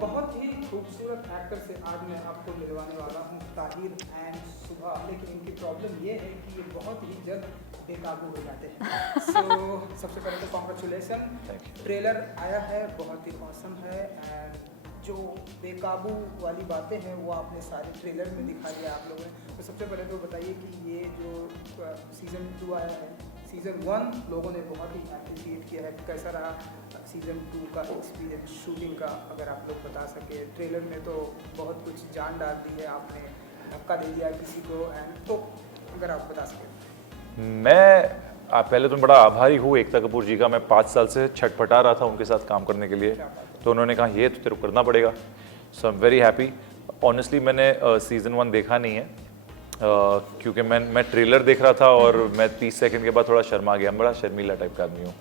बहुत ही खूबसूरत एक्टर से आज मैं आपको मिलवाने वाला हूँ, ताहिर एंड सुबह। लेकिन इनकी प्रॉब्लम ये है कि ये बहुत ही जल्द बेकाबू हो जाते हैं। सबसे पहले तो कॉन्ग्रेचुलेसन, ट्रेलर आया है, बहुत ही औसम है। एंड जो बेकाबू वाली बातें हैं वो आपने सारे ट्रेलर में दिखाई है आप लोगों ने। तो सबसे पहले तो बताइए कि ये जो सीज़न 2 आया है, सीज़न 1 लोगों ने बहुत ही अप्रिशिएट किया है, कैसा रहा सीज़न 2 का एक्सपीरियंस शूटिंग का, अगर आप लोग बता सके। ट्रेलर में तो बहुत कुछ जान डाल दी है आपने, धक्का दे दिया किसी को, एंड तो अगर आप बता सकें। मैं पहले तो बड़ा आभारी हूँ एकता कपूर जी का। मैं 5 साल से छटपटा रहा था उनके साथ काम करने के लिए, तो उन्होंने कहा ये तो तेरे को करना पड़ेगा। So I am very happy. Honestly मैंने सीज़न 1 देखा नहीं है, क्योंकि मैं ट्रेलर देख रहा था और मैं 30 सेकंड के बाद थोड़ा शर्मा गया। मैं बड़ा शर्मीला टाइप का आदमी हूँ,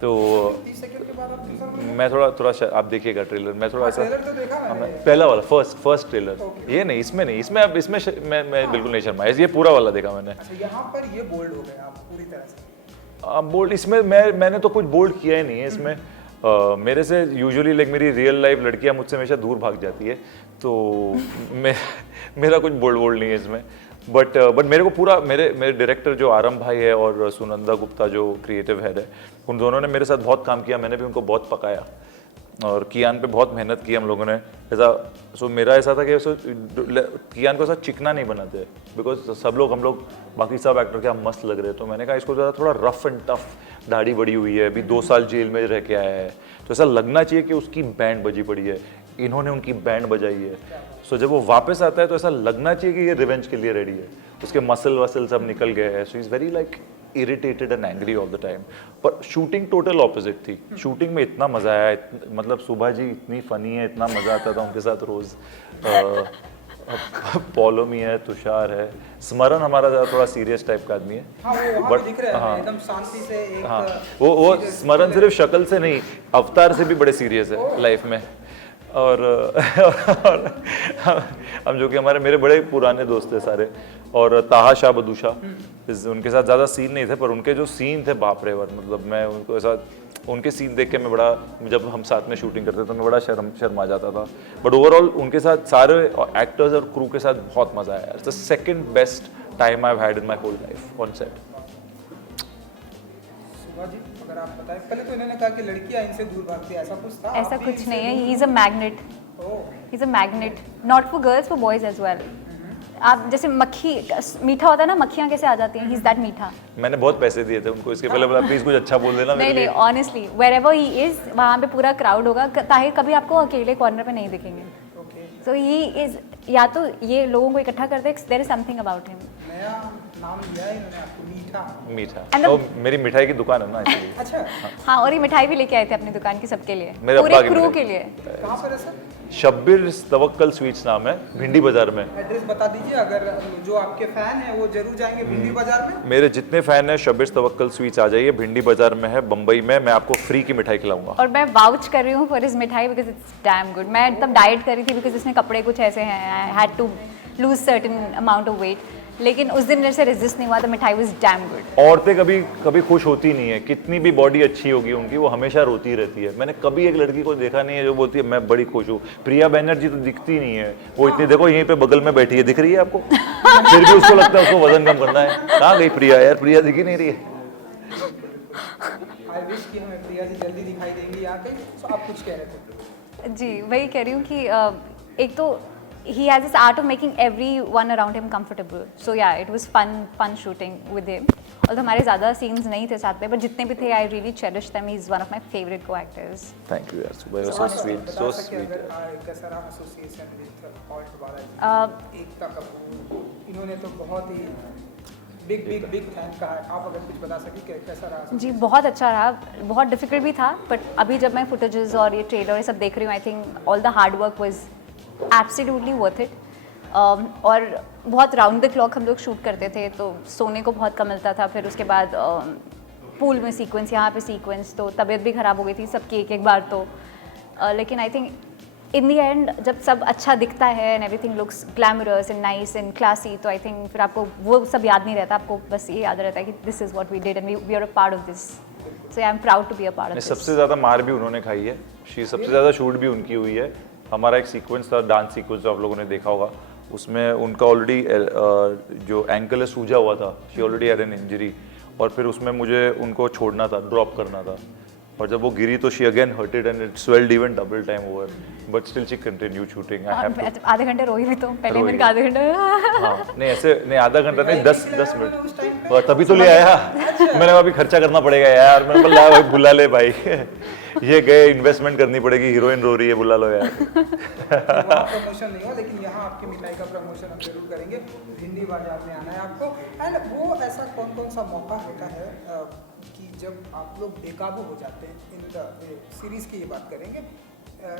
तो 30 सेकंड के बाद आप मैं थोड़ा आप देखिएगा ट्रेलर, मैं थोड़ा ऐसा ट्रेलर तो देखा मैंने। पहला वाला फर्स्ट ट्रेलर, ये नहीं, इसमें नहीं, इसमें अब इसमें मैं बिल्कुल नहीं शर्माया, ये पूरा वाला देखा मैंने। अच्छा, यहाँ पर ये बोल्ड हो गए आप पूरी तरह से। बोल्ड इसमें मैंने तो कुछ बोल्ड किया ही नहीं है इसमें। मेरे से यूजुअली मेरी रियल लाइफ लड़कियां मुझसे हमेशा दूर भाग जाती है, तो मेरा कुछ बोल्ड नहीं है इसमें। बट मेरे को पूरा मेरे डायरेक्टर जो आरम भाई है और सुनंदा गुप्ता जो क्रिएटिव हेड है, उन दोनों ने मेरे साथ बहुत काम किया। मैंने भी उनको बहुत पकाया और कियान पे बहुत मेहनत की हम लोगों ने। ऐसा मेरा ऐसा था कि कियान को ऐसा चिकना नहीं बनाते, बिकॉज हम लोग बाकी सब एक्टर क्या मस्त लग रहे हैं, तो मैंने कहा इसको ज़्यादा थोड़ा रफ एंड टफ, दाढ़ी बड़ी हुई है, अभी 2 साल जेल में रह के आया है, तो ऐसा लगना चाहिए कि उसकी बैंड बजी पड़ी है, इन्होंने उनकी बैंड बजाई है। सो जब वो वापस आता है तो ऐसा लगना चाहिए कि ये रिवेंज के लिए रेडी है, उसके मसल वसल सब निकल गए हैं। So is very irritated and angry all the time. पर शूटिंग टोटल ऑपोजिट थी। शूटिंग में इतना मजा आया, मतलब सुबह जी इतनी फनी है, इतना मजा आता था उनके साथ रोज। पॉलोमी है, तुषार है, स्मरण हमारा थोड़ा सीरियस टाइप का आदमी है। हाँ, वो बट दिख रहा है एकदम शांति से एक। हाँ, वो स्मरण सिर्फ शक्ल से नहीं, अवतार से भी बड़े सीरियस है लाइफ में। और हम जो कि मेरे बड़े पुराने दोस्त थे सारे, और ताहा शाह बदूशा, उनके साथ ज़्यादा सीन नहीं थे, पर उनके जो सीन थे बाप रे बाप, मतलब मैं उनको ऐसा, उनके सीन देख के मैं बड़ा, जब हम साथ में शूटिंग करते तो मैं बड़ा शर्मा जाता था। बट ओवरऑल उनके साथ सारे एक्टर्स और क्रू के साथ बहुत मज़ा आया। It's the second best time I have had in my whole life on set. जी, अगर आप बताएं, पहले तो इन्होंने कहा कि लड़कियां इनसे दूर भागती है, ऐसा कुछ था? ऐसा कुछ नहीं है, he is a magnet, he is a magnet, not for girls, for boys as well. आप जैसे मक्खी, मीठा होता है ना, मक्खियाँ कैसे आ जाती हैं, ही इज़ दैट मीठा। मैंने बहुत पैसे दिए थे उनको, इसके पहले बोला प्लीज कुछ अच्छा बोल देना। नहीं, ऑनेस्टली वेरेवर ही इज, वहाँ पे पूरा क्राउड होगा। ताहिर कभी आपको अकेले कॉर्नर पे नहीं दिखेंगे। सो ही इज, या तो ये लोगों को इकट्ठा करते हैं, there is something about him. नया नाम लिया है इन्होंने आपको, मीठा। तो मेरी मिठाई की दुकान है ना इसलिए। अच्छा, हाँ, और ये मिठाई भी लेके आए थे अपनी दुकान की सबके लिए, मेरे पूरे अब्बा की क्रू मिठाई। के लिए। कहाँ पर है सर? शब्बीर तवक्कल स्वीट्स नाम है, भिंडी बाजार में। एड्रेस बता दीजिए, अगर जो आपके फैन है वो जरूर जाएंगे भिंडी बाजार में। मेरे जितने फैन हैं शब्बीर तवक्कल स्वीट्स आ जाइए, भिंडी बाजार में है, बम्बई में। मैं आपको फ्री की मिठाई खिलाऊंगा। और मैं वाउच कर रही हूँ फॉर हिज मिठाई बिकॉज इट्स डैम गुड। मैं तब डाइट कर रही थी बिकॉज इसमें कपड़े कुछ ऐसे हैं, I had to lose certain amount of weight, लेकिन उस दिन मेरे से रेजिस्ट नहीं हुआ, तो मिठाई वाज डैम गुड। औरतें कभी खुश होती नहीं है, कितनी भी बॉडी अच्छी होगी उनकी, वो हमेशा रोती रहती है। मैंने कभी एक लड़की को देखा नहीं है जो बोलती है मैं बड़ी खुश हूँ। प्रिया बैनर्जी तो दिखती नहीं है, वो इतनी, देखो यहीं पे बगल में बैठी है, दिख रही है आपको, फिर भी उसको लगता है उसको वजन कम करना है। कहाँ गई प्रिया यार, प्रिया दिख ही नहीं रही है। आई विश कि हमें प्रिया जी जल्दी दिखाई देंगी यहाँ पे। तो आप कुछ कह रहे थे? जी, वही कह रही हूँ कि एक तो he has this art of making everyone around him comfortable. So yeah, it was fun shooting with him. Although हमारे ज़्यादा scenes नहीं थे साथ में, but जितने भी थे I really cherish them. He's one of my favorite co-actors. Thank you यार, सुबह so sweet, so sweet. कैसा रहा association with alt Balaji, Ekta Kapoor, इन्होंने तो बहुत ही बिग थैंक कहा है। आप अगर कुछ बता सकें कि कैसा रहा? जी, बहुत अच्छा रहा, बहुत डिफिकल्ट भी था, बट अभी जब मैं फुटेजेस और ये ट्रेलर ये सब देख रही हूँ, I think all the hard work was absolutely worth it. और बहुत राउंड द क्लॉक हम लोग शूट करते थे, तो सोने को बहुत कम मिलता था। फिर उसके बाद पूल में सीक्वेंस, यहाँ पे सीक्वेंस, तो तबीयत भी ख़राब हो गई थी सबकी एक बार तो। लेकिन I think in the and जब सब अच्छा दिखता है and everything looks glamorous and nice and classy, तो आई थिंक फिर आपको वो सब याद नहीं रहता, आपको बस ये याद रहता है कि this is what we did and we are a part of this. So I am proud to be a part of this. सबसे ज़्यादा मार भी उन्होंने खाई है, सबसे ज़्यादा शूट भी उनकी हुई है। हमारा एक सीक्वेंस था, डांस सीक्वेंस जो आप लोगों ने देखा होगा, उसमें उनका ऑलरेडी जो एंकल है सूजा हुआ था, she already had an injury, और फिर उसमें मुझे उनको छोड़ना था, ड्रॉप करना था, और जब वो गिरी तो she again hurted and it swelled even double time over, but still she continued shooting. I have to आधे घंटे रोई भी तो पहले रोई। मैंने कहा आधे घंटे हाँ, नहीं ऐसे नहीं, आधा घंटा नहीं, 10 मिनट, और तभी तो ले आया। मैंने अभी खर्चा करना पड़ेगा यार, मैंने बोला भाई बुला ले भाई, ये गए इन्वेस्टमेंट करनी पड़ेगी, हीरोइन रो रही है, बुला लो यार। वहाँ प्रमोशन नहीं हुआ, लेकिन यहाँ आपकी मिठाई का प्रमोशन हम जरूर करेंगे। हिंदी बाजार में आना है आपको। एंड वो ऐसा कौन कौन सा मौका होता है कि जब आप लोग बेकाबू हो जाते हैं? इन सीरीज की ये बात करेंगे,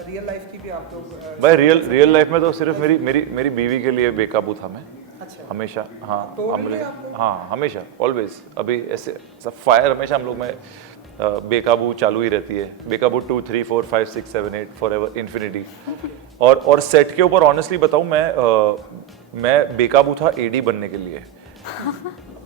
रियल लाइफ की भी आप लोग भाई रियल लाइफ में तो सिर्फ मेरी बीवी के लिए बेकाबू था मैं। अच्छा, हमेशा, हाँ तो हम really लोग, आप लोग- हाँ हमेशा ऑलवेज, अभी ऐसे सब फायर हमेशा हम लोग में बेकाबू चालू ही रहती है। बेकाबू 2, 3, 4, 5, 6, 7, 8 फॉर एवर इन्फिनिटी। और सेट के ऊपर ऑनेस्टली बताऊँ, मैं बेकाबू था एडी बनने के लिए।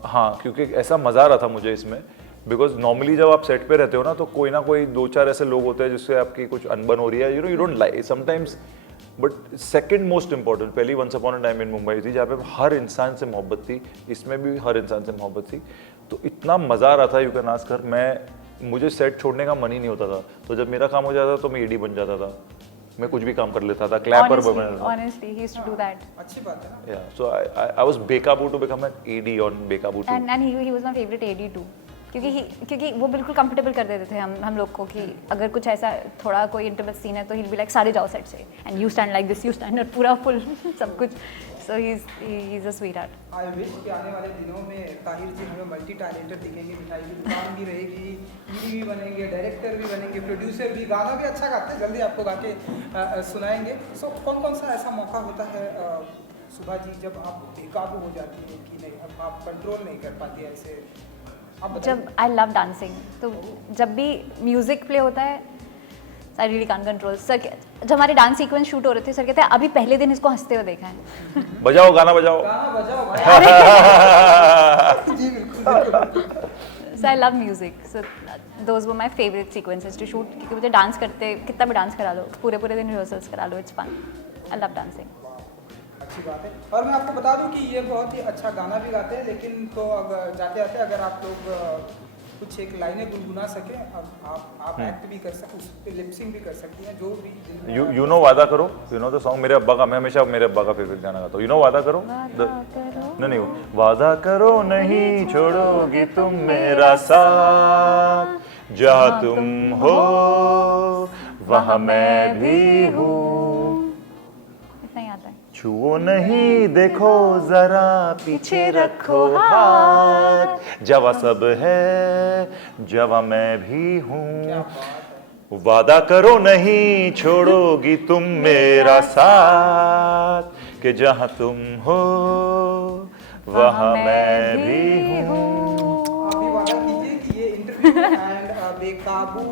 हाँ, क्योंकि ऐसा मज़ा आ रहा था मुझे इसमें, बिकॉज नॉर्मली जब आप सेट पे रहते हो ना, तो कोई ना कोई 2-4 ऐसे लोग होते हैं जिससे आपकी कुछ अनबन हो रही है, you don't like sometimes, but second most important, पहली once upon a time in Mumbai थी, जहाँ पे हर इंसान से मोहब्बत थी, इसमें भी हर इंसान से मोहब्बत थी, तो इतना मज़ा आ रहा था, यू कैन आस्क हर, मुझे सेट छोड़ने का मन ही नहीं होता था। तो जब मेरा काम हो जाता था तो मैं एडी बन जाता था, मैं कुछ भी काम कर लेता था, क्लैपर बन honestly he used to do that, अच्छी बात है ना। yeah, so I was बेकाबू to become an AD on बेकाबू 2। and he was my favorite AD too, क्योंकि वो बिल्कुल कंफर्टेबल कर देते थे हम लोग को, कि अगर कुछ ऐसा थोड़ा कोई इंटीमेट सीन है तो he'll be like सारे जाओ सेट से, and you stand like this, you stand पूरा फुल सब कुछ, so he's a sweetheart। I wish कि आने वाले दिनों में ताहिर जी हमें मल्टी टैलेंटेड दिखेंगे, मिठाई की दुकान भी रहेगी, ईडी भी बनेंगे, डायरेक्टर भी बनेंगे, प्रोड्यूसर भी, गाना भी अच्छा गाते हैं, जल्दी आपको गा के सुनाएंगे। सो कौन कौन सा ऐसा मौका होता है सुभा जी जब आप बेकाबू हो जाती है कि नहीं, अब आप कंट्रोल नहीं कर पाती है ऐसे? जब आई लव डांसिंग, तो जब भी म्यूजिक प्ले होता है, I really can't control. Sir जब हमारे डांस सीक्वेंस शूट हो रहे थे, सर कहते हैं अभी पहले दिन इसको हंसते हुए देखा है। बजाओ, गाना बजाओ। गाना बजाओ भाई। जी बिल्कुल। So I love music. So those were my favorite sequences to shoot, क्योंकि मुझे डांस करते, कितना भी डांस करा लो, पूरे दिन रिहर्सल्स करा लो, it's fun. I love dancing. अच्छी बात है। और मैं आपको बता दूं कि ये बहुत ही अच्छा गाना भी गाते हैं, लेकिन तो अगर जाते जाते अगर आप लोग कुछ एक लाइनें गुनगुना सके, अब आप एक्ट भी कर सकते, उस पे लिपसिंग भी कर सकती हैं, जो भी यू नो वादा करो, यू नो द सॉन्ग, मेरे अब्बा का, मैं हमेशा मेरे अब्बा का फेवरेट गाना गाता हूँ, यू नो वादा करो, नहीं वो वादा करो नहीं छोड़ोगी तुम मेरा साथ, जहाँ तुम हो वहाँ मैं भी हूँ, इतना ही आता है। छुओ नहीं देखो जरा पीछे रखो हाथ, जवा सब है जवा मैं भी हूँ, वादा करो नहीं छोड़ोगी तुम मेरा साथ, कि जहाँ तुम हो वहाँ मैं भी हूँ। अभी वादा कीजिए कि ये इंटरव्यू एंड बेकाबू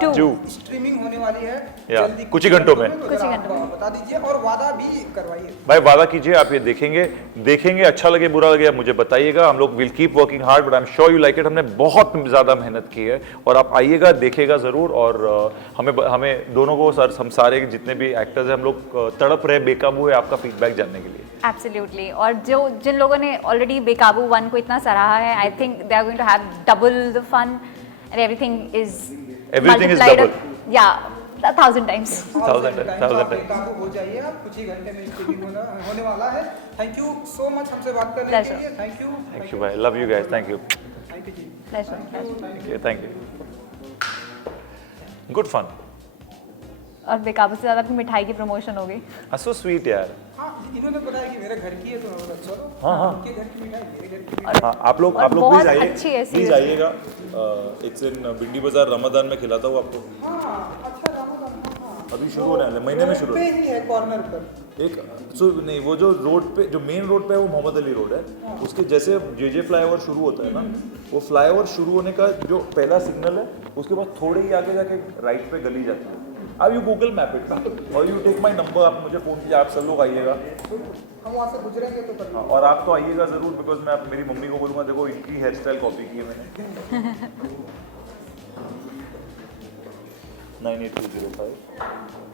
टू स्ट्रीमिंग होने वाली है या, जल्दी, कुछ ही घंटों में। तो जरा आप बता दीजिए और वादा भी करवाइए। भाई वादा कीजिए, आप ये देखेंगे, अच्छा लगे बुरा लगे आप मुझे बताइएगा, हम लोग will keep working hard, but I am sure you like it. हमने बहुत ज़्यादा मेहनत की है, और आप आइएगा, देखिएगा ज़रूर, और हमें दोनों को, सर हम सारे जितने भी एक्टर्स हैं, हम लोग तड़प रहे, बेकाबू है आपका फीडबैक जानने के लिए। एब्सोल्युटली। और जिन लोगों ने ऑलरेडी बेकाबू 1 को इतना सराहा है, I think they are going to have double the fun, and everything is double. या 1000 टाइम्स। 1000 आप बेकाबू हो जाइए, आप कुछ ही घंटे में स्ट्रीमिंग होने वाला है। थैंक यू सो मच हमसे बात करने के लिए। थैंक यू भाई, love you guys, thank you जी। Pleasure. Thank you, good fun. और बेकाबू से ज़्यादा अपनी मिठाई की प्रमोशन हो गई। सो स्वीट यार। हाँ, इन्होंने बताया कि मेरे घर की है, तो मैं बोला चलो, हाँ। उनके घर की मिठाई, मेरे घर की और हाँ, आप लोग बहुत प्लीज आइए, अच्छी है, प्लीज seriously। आइएगा। इट्स इन बिंडी बाजार, रमजान में खिलाता हूँ आपको। हाँ, अच्छा रामदान, हाँ। अभी शुरू होने वाले, महीने में शुरू पे ही है कॉर्नर पर। एक नहीं, वो जो रोड पे, जो मेन रोड पे है, वो मोहम्मद अली रोड है, उसके जैसे जेजे फ्लाईओवर शुरू होता है ना, वो फ्लाईओवर शुरू होने का जो पहला सिग्नल है, उसके बाद थोड़े ही आगे जाके राइट पे गली जाती है। अब यू गूगल मैप इट और यू टेक माई नंबर, आप मुझे फ़ोन कीजिए, आप सब लोग आइएगा। हम वहाँ से गुजरेंगे तो कर हाँ, और आप तो आइएगा ज़रूर, बिकॉज मैं मेरी मम्मी को बोलूँगा, देखो इनकी हेयर स्टाइल कॉपी की है मैंने। 98205